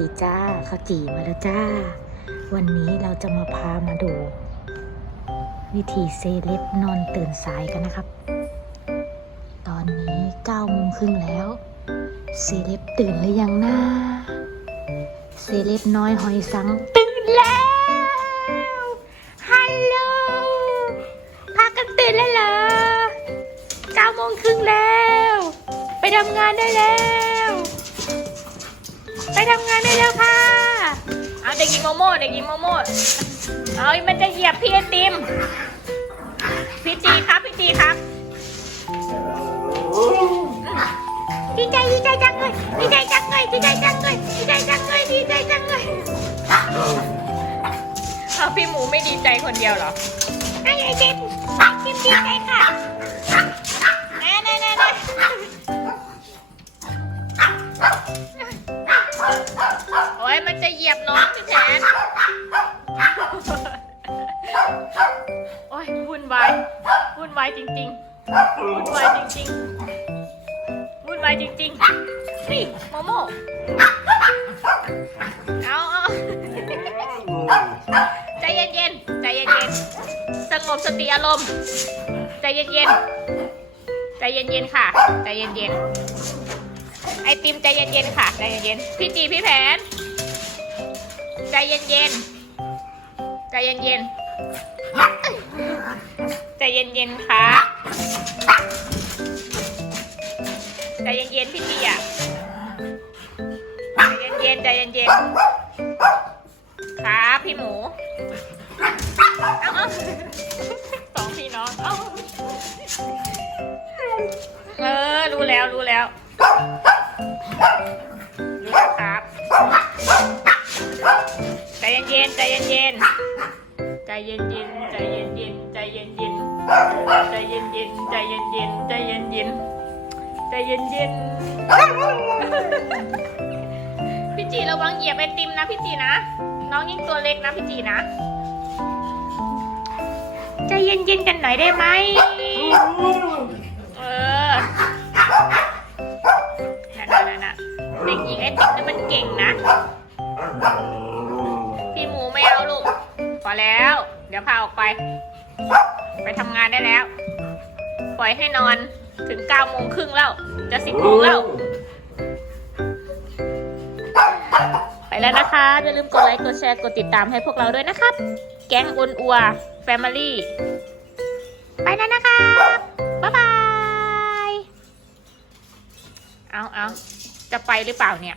ดีจ้าข้าวจี่มาแล้วจ้า วันนี้เราจะมาพามาดู วิธีเซเลบนอนตื่นสายกันนะครับ ตอนนี้9โมงครึ่งแล้ว เซเลบตื่นหรือยังนะเซเลบน้อยหอยสังตื่นแล้วฮัลโหลพากันตื่นแล้วเหรอ9โมงครึ่งแล้ว ไปทำงานได้แล้ว ทำงานได้แล้วค่ะ เอาเด็กหญิงโมโม่เด็กหญิงโมโม่เอามันจะเหยียบพี่ไอติม พี่จีครับพี่จีครับดีใจดีใจจังเลยดีใจจังเลยดีใจจังเลยดีใจจังเลยดีใจจังเลยเอาพี่หมูไม่ดีใจคนเดียวเหรอ ยมันจะเหยียบน้องพี่แทนโอ้ยวุ่นวายวุ่นวายจริงๆวุ่นวายจริงๆวุ่นวายจริงๆนี่โมโมเอาเอาใจเย็นๆใจเย็นๆสงบสติอารมณ์ใจเย็นๆใจเย็นๆค่ะใจเย็นๆไอติมใจเย็นๆค่ะใจเย็นๆพี่จีพี่แผน ใจเย็นๆใจเย็นๆใจเย็นๆค่ะใจเย็นๆพี่จีอะใจเย็นๆใจเย็นๆครับพี่หมูเอาสองพี่น้องเอาเออรู้แล้วรู้แล้ว ใจเย็นๆใจเย็นๆใจเย็นๆใจเย็นๆใจเย็นๆใจเย็นๆใจเย็นๆใจเย็นเย็นพี่จีระวังเหยียบไอติมนะพี่จีนะน้องยิ่งตัวเล็กนะพี่จีนะใจเย็นๆกันหน่อยได้ไหมเออนั่นน่ะนั่นเด็กหญิงไอติมนี่มันเก่งนะ อแล้ว เดี๋ยวพาออกไป ไปทำงานได้แล้ว ปล่อยให้นอนถึงเก้าโมงครึ่งแล้ว จะสิบโมงแล้ว ไปแล้วนะคะ อย่าลืมกดไลค์กดแชร์กดติดตามให้พวกเราด้วยนะครับ แก๊งอุนอัวแฟมิลี่ ไปแล้วนะคะบ๊ายบาย เอาเอาจะไปหรือเปล่าเนี่ย